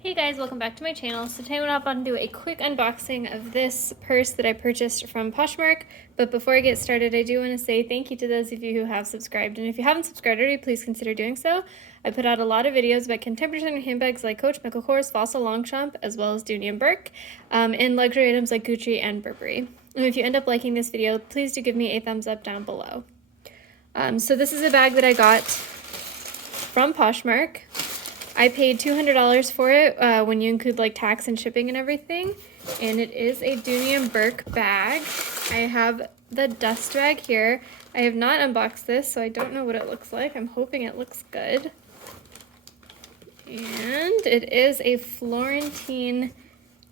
Hey guys, welcome back to my channel. So today I'm going to hop on and do a quick unboxing of this purse that I purchased from Poshmark. But before I get started, I do want to say thank you to those of you who have subscribed. And if you haven't subscribed already, please consider doing so. I put out a lot of videos about contemporary designer handbags like Coach, Michael Kors, Fossil, Longchamp, as well as Dooney and Bourke, and luxury items like Gucci and Burberry. And if you end up liking this video, please do give me a thumbs up down below. So this is a bag that I got from Poshmark. I paid $200 for it when you include like tax and shipping and everything. And it is a Dooney and Bourke bag. I have the dust bag here. I have not unboxed this, so I don't know what it looks like. I'm hoping it looks good. And it is a Florentine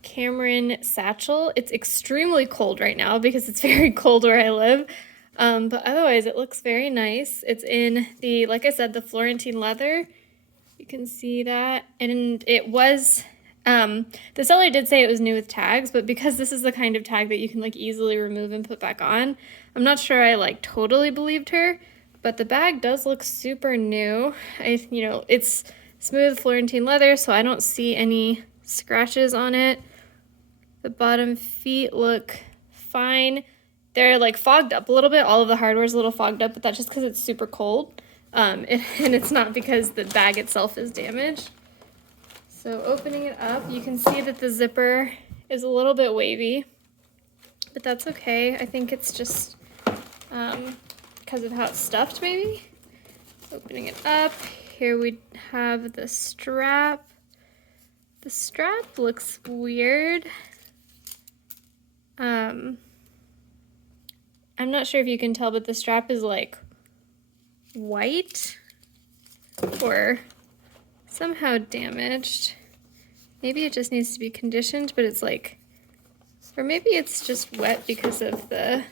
Cameron satchel. It's extremely cold right now because it's very cold where I live. But otherwise it looks very nice. It's in the, like I said, the Florentine leather. You can see that, and it was, the seller did say it was new with tags, but because this is the kind of tag that you can like easily remove and put back on, I'm not sure I like totally believed her, but the bag does look super new. It's smooth Florentine leather, so I don't see any scratches on it. The bottom feet look fine. They're like fogged up a little bit. All of the hardware is a little fogged up, but that's just because it's super cold. And it's not because the bag itself is damaged. So opening it up, you can see that the zipper is a little bit wavy, but that's okay. I think it's just because of how it's stuffed, maybe. Opening it up, here we have the strap. The strap looks weird. I'm not sure if you can tell, but the strap is like white or somehow damaged. Maybe it just needs to be conditioned, but it's like, or maybe it's just wet because of the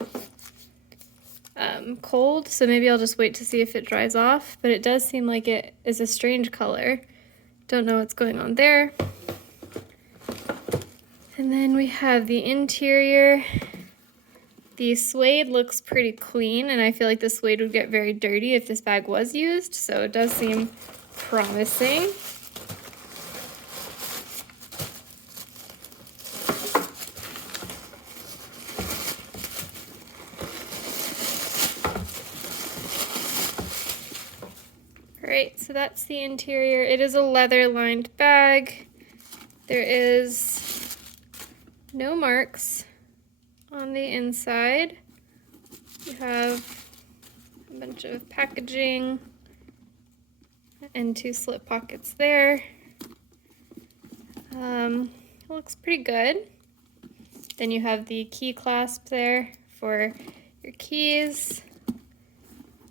cold, so maybe I'll just wait to see if it dries off, but it does seem like it is a strange color. Don't know what's going on there. And then we have the interior. The suede looks pretty clean, and I feel like the suede would get very dirty if this bag was used, so it does seem promising. Alright, so that's the interior. It is a leather-lined bag. There is no marks on the inside. You have a bunch of packaging and two slip pockets there. It looks pretty good. Then you have the key clasp there for your keys.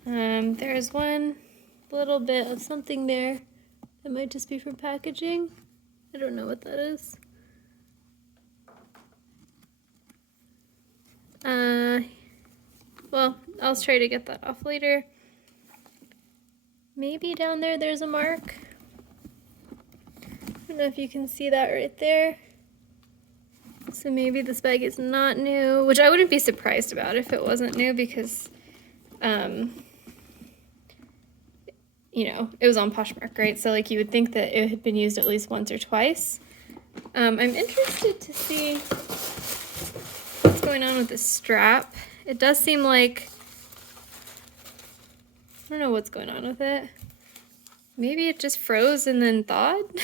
There's one little bit of something there that might just be for packaging. I don't know what that is. Well, I'll try to get that off later. Maybe down there there's a mark. I don't know if you can see that right there. So maybe this bag is not new, which I wouldn't be surprised about if it wasn't new because, it was on Poshmark, right? So like you would think that it had been used at least once or twice. I'm interested to see what's going on with this strap. It does seem like, I don't know what's going on with it. Maybe it just froze and then thawed,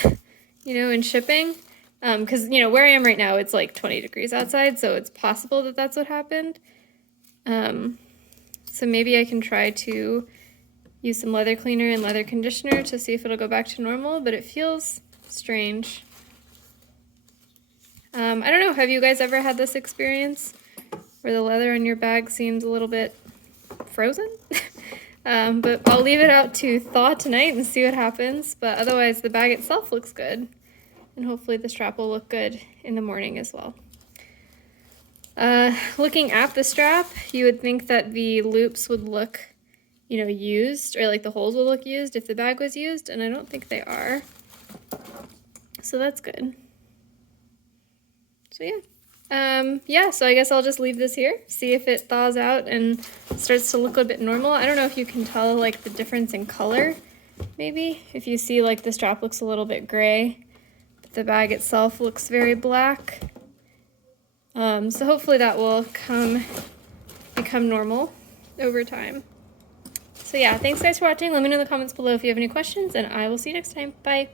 in shipping. Because, where I am right now, it's like 20 degrees outside, so it's possible that that's what happened. So maybe I can try to use some leather cleaner and leather conditioner to see if it'll go back to normal, but it feels strange. I don't know, have you guys ever had this experience where the leather on your bag seems a little bit frozen? But I'll leave it out to thaw tonight and see what happens, but otherwise the bag itself looks good, and hopefully the strap will look good in the morning as well. Looking at the strap, you would think that the loops would look, used, or like the holes would look used if the bag was used, and I don't think they are. So that's good. So so I guess I'll just leave this here, see if it thaws out and starts to look a bit normal. I don't know if you can tell like the difference in color, maybe. If you see like the strap looks a little bit gray, the bag itself looks very black. So hopefully that will become normal over time. So yeah, thanks guys for watching. Let me know in the comments below if you have any questions, and I will see you next time. Bye.